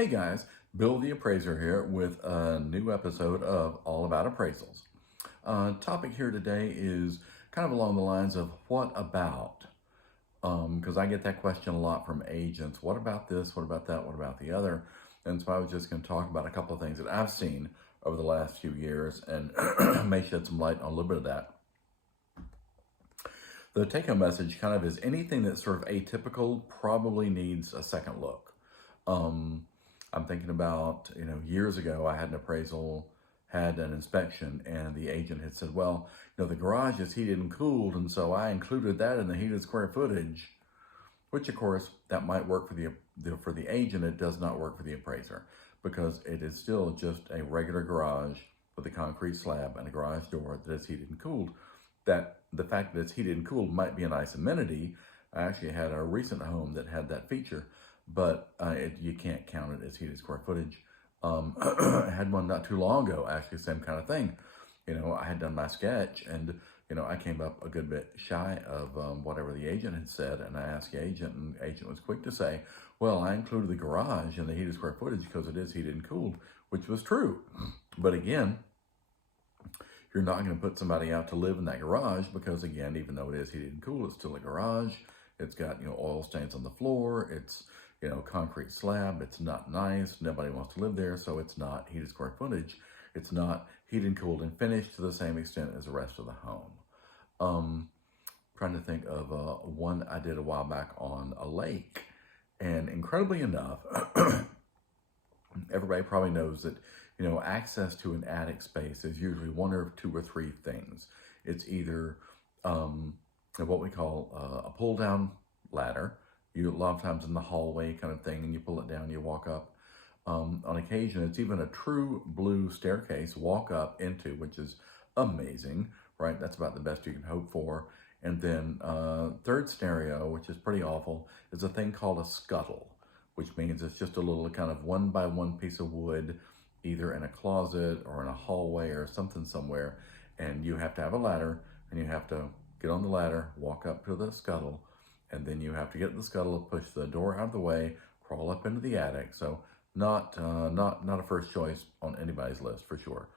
Hey guys, Bill the Appraiser here with a new episode of All About Appraisals. Topic here today is kind of along the lines of what about? Because I get that question a lot from agents. What about this? What about that? What about the other? And so I was just going to talk about a couple of things that I've seen over the last few years and may shed some light on a little bit of that. The take-home message kind of is anything that's sort of atypical probably needs a second look. I'm thinking about, years ago I had an appraisal, had an inspection, and the agent had said, well, the garage is heated and cooled, and so I included that in the heated square footage, which of course that might work for the agent. It does not work for the appraiser because it is still just a regular garage with a concrete slab and a garage door that is heated and cooled. That the fact that it's heated and cooled might be a nice amenity. I actually had a recent home that had that feature, but you can't count it as heated square footage. I had one not too long ago, actually, same kind of thing. I had done my sketch and, I came up a good bit shy of whatever the agent had said. And I asked the agent, and the agent was quick to say, well, I included the garage in the heated square footage because it is heated and cooled, which was true. But again, you're not going to put somebody out to live in that garage because, again, even though it is heated and cooled, it's still a garage. It's got, oil stains on the floor. It's, concrete slab. It's not nice. Nobody wants to live there, so it's not heated square footage. It's not heated and cooled and finished to the same extent as the rest of the home. Trying to think of one I did a while back on a lake, and incredibly enough, everybody probably knows that, access to an attic space is usually one or two or three things. It's either what we call a pull-down ladder. A lot of times in the hallway kind of thing, and you pull it down, you walk up. On occasion, it's even a true blue staircase, walk up into, which is amazing, right? That's about the best you can hope for. And then third scenario, which is pretty awful, is a thing called a scuttle, which means it's just a little kind of one by one piece of wood, either in a closet or in a hallway or something somewhere. And you have to have a ladder, and you have to get on the ladder, walk up to the scuttle, and then you have to get the scuttle, push the door out of the way, crawl up into the attic. So not a first choice on anybody's list for sure.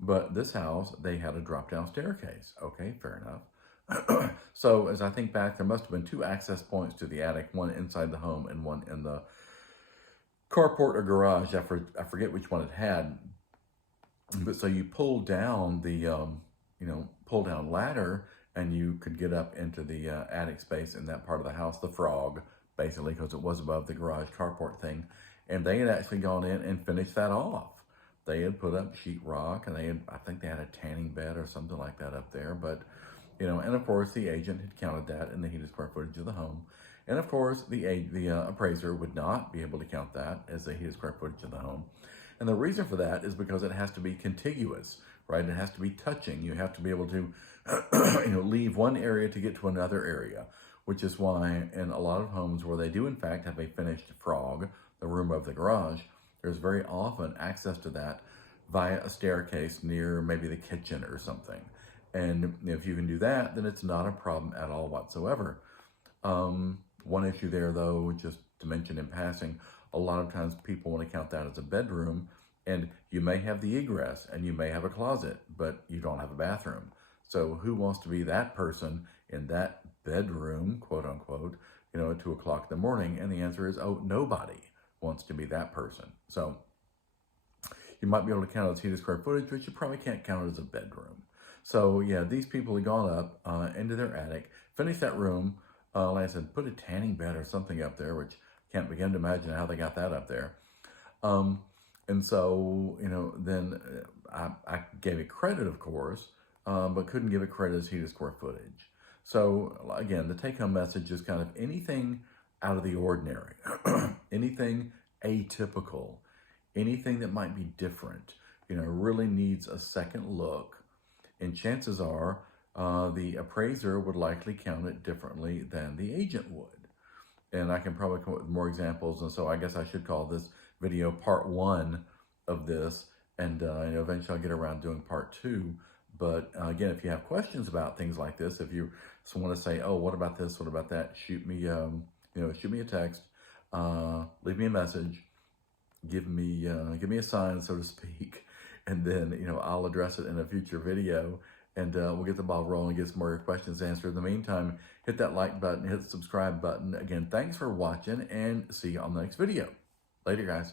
But this house, they had a drop-down staircase. Okay, fair enough. So as I think back, there must have been two access points to the attic, one inside the home and one in the carport or garage. I forget which one it had. But so you pull down the, pull down ladder, and you could get up into the attic space in that part of the house, the frog, basically, because it was above the garage carport thing. And they had actually gone in and finished that off. They had put up sheetrock, and I think they had a tanning bed or something like that up there. But, and of course, the agent had counted that in the heated square footage of the home. And of course, the appraiser would not be able to count that as the heated square footage of the home. And the reason for that is because it has to be contiguous, right? It has to be touching. You have to be able to, leave one area to get to another area, which is why in a lot of homes where they do in fact have a finished frog, the room of the garage, there's very often access to that via a staircase near maybe the kitchen or something. And if you can do that, then it's not a problem at all whatsoever. One issue there, though, just to mention in passing, a lot of times people want to count that as a bedroom, and you may have the egress and you may have a closet, but you don't have a bathroom. So who wants to be that person in that bedroom, quote unquote, at 2 o'clock in the morning? And the answer is, nobody wants to be that person. So you might be able to count it as heated square footage, but you probably can't count it as a bedroom. So yeah, these people had gone up into their attic, finished that room, like I said, put a tanning bed or something up there, which can't begin to imagine how they got that up there. And so, then I gave it credit, of course, but couldn't give it credit as heated square footage. So again, the take-home message is kind of anything out of the ordinary, anything atypical, anything that might be different, really needs a second look. And chances are the appraiser would likely count it differently than the agent would. And I can probably come up with more examples. And so I guess I should call this video part 1 of this. And eventually I'll get around doing part 2. But again, if you have questions about things like this, if you want to say, oh, what about this? What about that? Shoot me, shoot me a text, leave me a message, give me a sign, so to speak, and then I'll address it in a future video, and we'll get the ball rolling and get some more of your questions answered. In the meantime, hit that like button, hit the subscribe button. Again, thanks for watching, and see you on the next video. Later, guys.